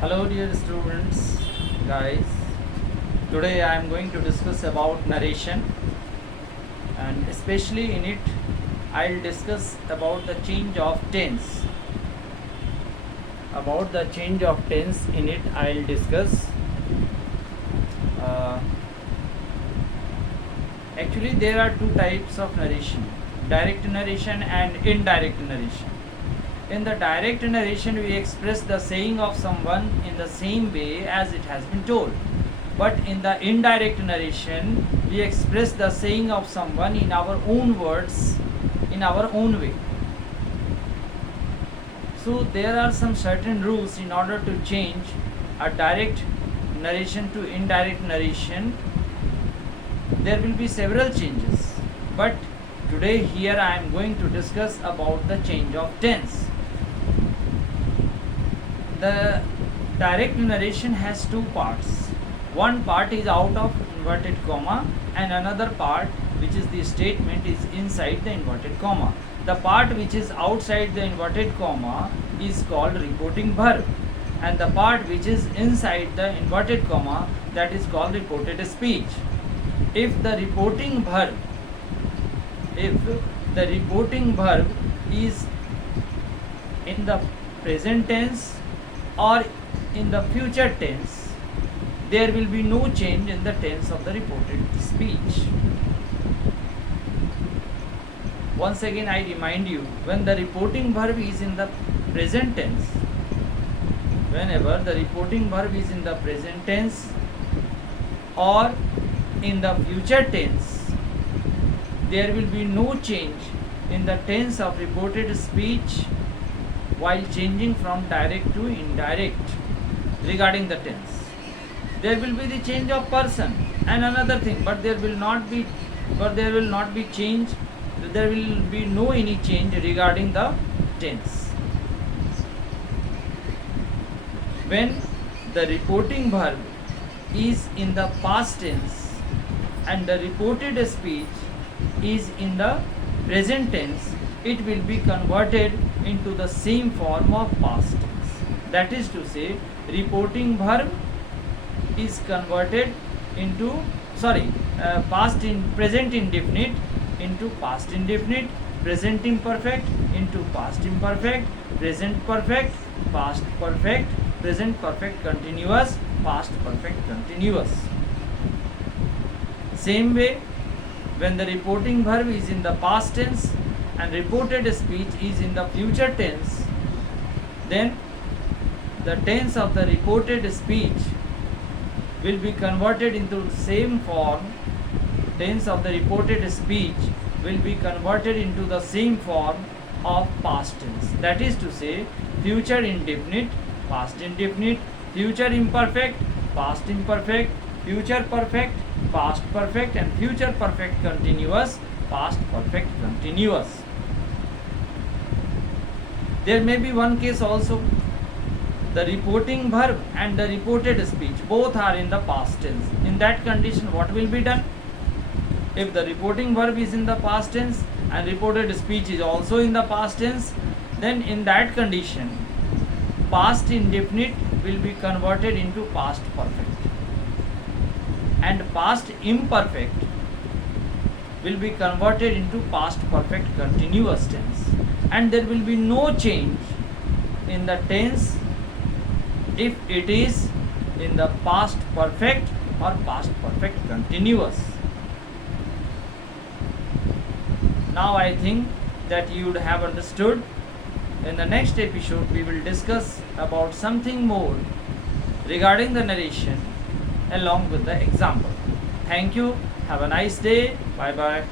Hello dear students, guys. Today I am going to discuss about narration, and especially in it I'll discuss about the change of tense. About the change of tense in it I'll discuss. Uh, Actually there are two types of narration, direct narration and indirect narration. In the direct narration, we express the saying of someone in the same way as it has been told. But in the indirect narration, we express the saying of someone in our own words, in our own way. So there are some certain rules in order to change a direct narration to indirect narration. There will be several changes. But today here I am going to discuss about the change of tense. The direct narration has two parts. One part is out of inverted comma and another part, which is the statement, is inside the inverted comma. The part which is outside the inverted comma is called reporting verb, and the part which is inside the inverted comma, that is called reported speech. If the reporting verb is in the present tense or in the future tense, there will be no change in the tense of the reported speech. Once again I remind you, when the reporting verb is in the present tense, whenever the reporting verb is in the present tense or in the future tense, there will be no change in the tense of reported speech while changing from direct to indirect regarding the tense. There will be the change of person and another thing, but there will not be change, there will be no any change regarding the tense. When the reporting verb is in the past tense and the reported speech is in the present tense, it will be converted into the same form of past tense. That is to say, reporting verb is converted into present indefinite into past indefinite, present imperfect into past imperfect, present perfect, past perfect, present perfect continuous, past perfect continuous. Same way, when the reporting verb is in the past tense and reported speech is in the future tense, then the tense of the reported speech will be converted into the same form. Tense of the reported speech will be converted into the same form of past tense. That is to say, future indefinite, past indefinite, future imperfect, past imperfect, future perfect, past perfect, and future perfect continuous, past perfect continuous. There may be one case also, the reporting verb and the reported speech both are in the past tense. In that condition, what will be done? If the reporting verb is in the past tense and reported speech is also in the past tense, then in that condition, past indefinite will be converted into past perfect, and past imperfect will be converted into past perfect continuous tense, and there will be no change in the tense if it is in the past perfect or past perfect continuous. Now I think that you would have understood. In the next episode we will discuss about something more regarding the narration along with the example. Thank you. Have a nice day. Bye bye.